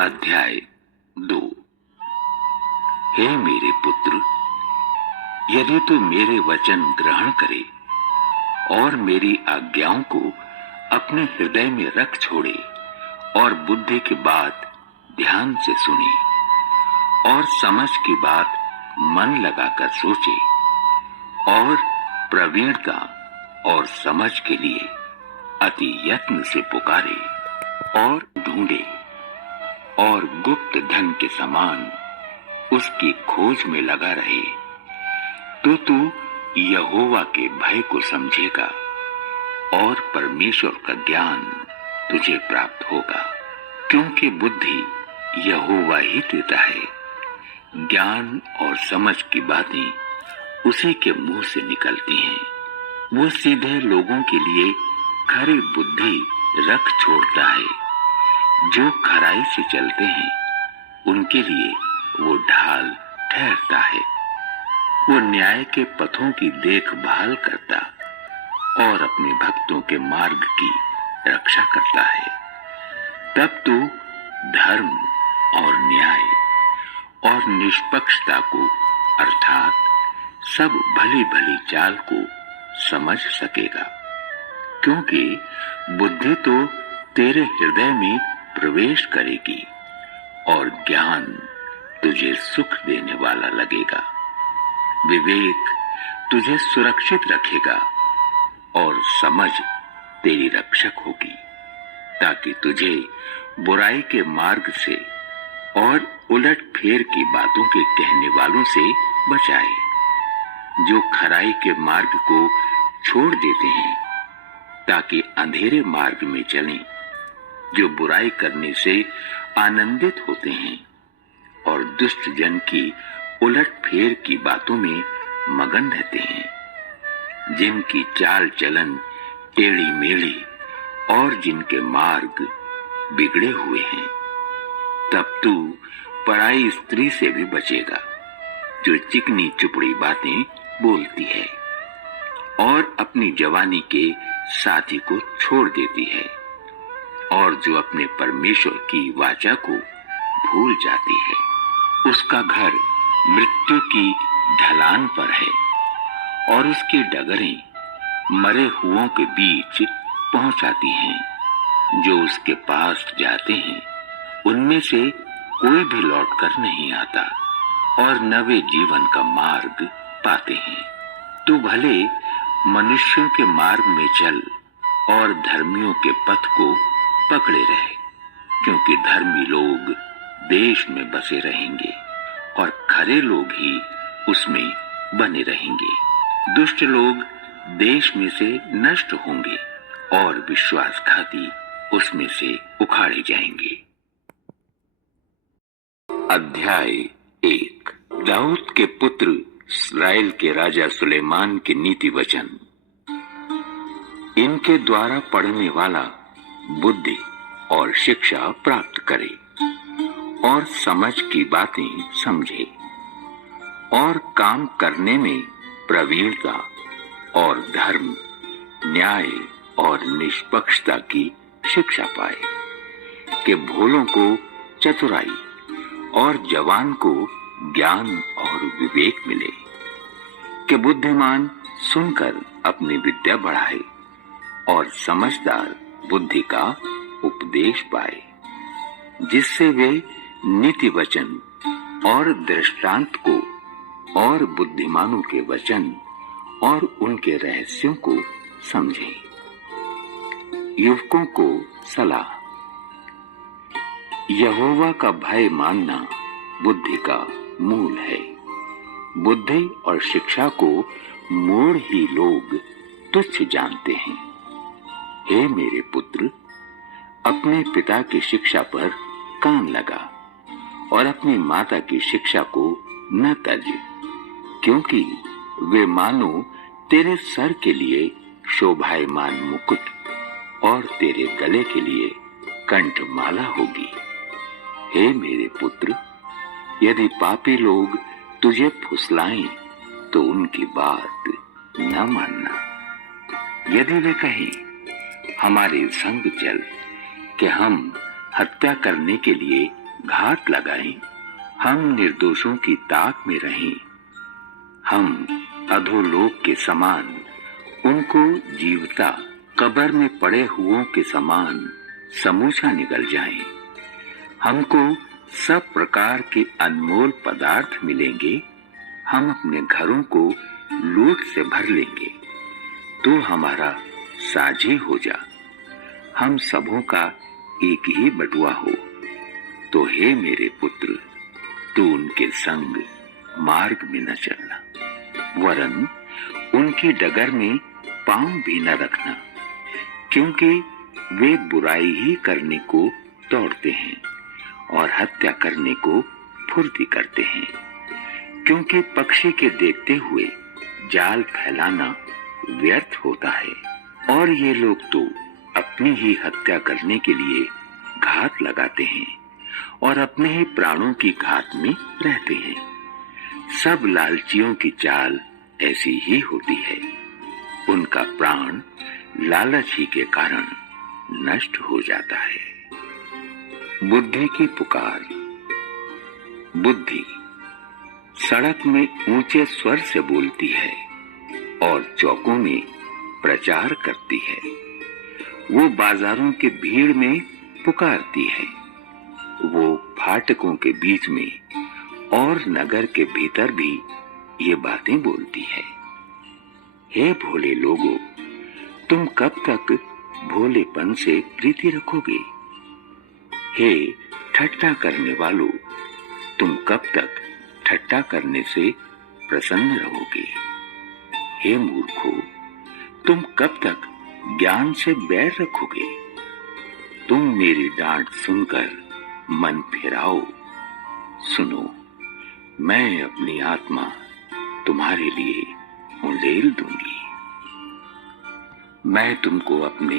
अध्याय 2। हे मेरे पुत्र, यदि तू मेरे वचन ग्रहण करे और मेरी आज्ञाओं को अपने हृदय में रख छोड़े और बुद्धि की बात ध्यान से सुने और समझ की बात मन लगाकर सोचे और प्रवीणता और समझ के लिए अति यत्न से पुकारे और ढूंढे और गुप्त धन के समान उसकी खोज में लगा रहे, तो तू यहोवा के भय को समझेगा और परमेश्वर का ज्ञान तुझे प्राप्त होगा। क्योंकि बुद्धि यहोवा ही देता है, ज्ञान और समझ की बातें उसी के मुंह से निकलती हैं। वो सीधे लोगों के लिए खरी बुद्धि रख छोड़ता है, जो खराई से चलते हैं उनके लिए वो ढाल ठहरता है। वो न्याय के पथों की देखभाल करता और अपने भक्तों के मार्ग की रक्षा करता है। तब तू धर्म और न्याय और निष्पक्षता को अर्थात सब भली भली चाल को समझ सकेगा। क्योंकि बुद्धि तो तेरे हृदय में प्रवेश करेगी और ज्ञान तुझे सुख देने वाला लगेगा। विवेक तुझे सुरक्षित रखेगा और समझ तेरी रक्षक होगी, ताकि तुझे बुराई के मार्ग से और उलट फेर की बातों के कहने वालों से बचाए, जो खराई के मार्ग को छोड़ देते हैं, ताकि अंधेरे मार्ग में चलें, जो बुराई करने से आनंदित होते हैं और दुष्ट जन की उलट फेर की बातों में मगन रहते हैं, जिनकी चाल चलन टेढ़ी मेढ़ी और जिनके मार्ग बिगड़े हुए हैं। तब तू पराई स्त्री से भी बचेगा, जो चिकनी चुपड़ी बातें बोलती है और अपनी जवानी के साथी को छोड़ देती है और जो अपने परमेश्वर की वाचा को भूल जाती है। उसका घर मृत्यु की ढलान पर है और उसकी डगरें मरे हुओं के बीच पहुंचाती हैं। जो उसके पास जाते हैं उनमें से कोई भी लौटकर नहीं आता और नवे जीवन का मार्ग पाते हैं। तू भले मनुष्यों के मार्ग में चल और धर्मियों के पथ को पकड़े रहे, क्योंकि धर्मी लोग देश में बसे रहेंगे और खरे लोग ही उसमें बने रहेंगे। दुष्ट लोग देश में से नष्ट होंगे और विश्वासघाती उसमें से उखाड़े जाएंगे। अध्याय 1। दाऊद के पुत्र इस्राएल के राजा सुलेमान के नीति वचन। इनके द्वारा पढ़ने वाला बुद्धि और शिक्षा प्राप्त करे और समझ की बातें समझे और काम करने में प्रवीणता और धर्म, न्याय और निष्पक्षता की शिक्षा पाए, कि भोलों को चतुराई और जवान को ज्ञान और विवेक मिले, कि बुद्धिमान सुनकर अपनी विद्या बढ़ाए और समझदार बुद्धि का उपदेश पाए, जिससे वे नीति वचन और दृष्टांत को और बुद्धिमानों के वचन और उनके रहस्यों को समझें। युवकों को सलाह। यहोवा का भय मानना बुद्धि का मूल है। बुद्धि और शिक्षा को मूढ़ ही लोग तुच्छ जानते हैं। हे मेरे पुत्र, अपने पिता की शिक्षा पर कान लगा और अपनी माता की शिक्षा को न तज, क्योंकि वे मानो तेरे सर के लिए शोभायमान मुकुट और तेरे गले के लिए कंठमाला होगी। हे मेरे पुत्र, यदि पापी लोग तुझे फुसलाएं तो उनकी बात न मानना। यदि वे कहें हमारे संग चल, कि हम हत्या करने के लिए घात लगाएं, हम निर्दोषों की ताक में रहें, हम अधोलोक के समान उनको जीवता कब्र में पड़े हुओं के समान समूचा निगल जाएं। हमको सब प्रकार के अनमोल पदार्थ मिलेंगे, हम अपने घरों को लूट से भर लेंगे। तो हमारा साझी हो जा, हम सबों का एक ही बटुआ हो। तो हे मेरे पुत्र, तू उनके संग मार्ग में न चलना, वरन उनकी डगर में पांव भी न रखना, क्योंकि वे बुराई ही करने को दौड़ते हैं और हत्या करने को फुर्ती करते हैं। क्योंकि पक्षी के देखते हुए जाल फैलाना व्यर्थ होता है, और ये लोग तो अपनी ही हत्या करने के लिए घात लगाते हैं और अपने ही प्राणों की घात में रहते हैं। सब लालचियों की चाल ऐसी ही होती है, उनका प्राण लालच ही के कारण नष्ट हो जाता है। बुद्धि की पुकार। बुद्धि सड़क में ऊंचे स्वर से बोलती है और चौकों में प्रचार करती है। वो बाजारों के भीड़ में पुकारती है, वो फाटकों के बीच में और नगर के भीतर भी ये बातें बोलती है। हे भोले लोगों, तुम कब तक भोलेपन से प्रीति रखोगे? हे ठट्ठा करने वालों, तुम कब तक ठट्ठा करने से प्रसन्न रहोगे? हे मूर्खों, तुम कब तक ज्ञान से बैर रखोगे? तुम मेरी डांट सुनकर मन फिराओ। सुनो, मैं अपनी आत्मा तुम्हारे लिए उंडेल दूंगी। मैं तुमको अपने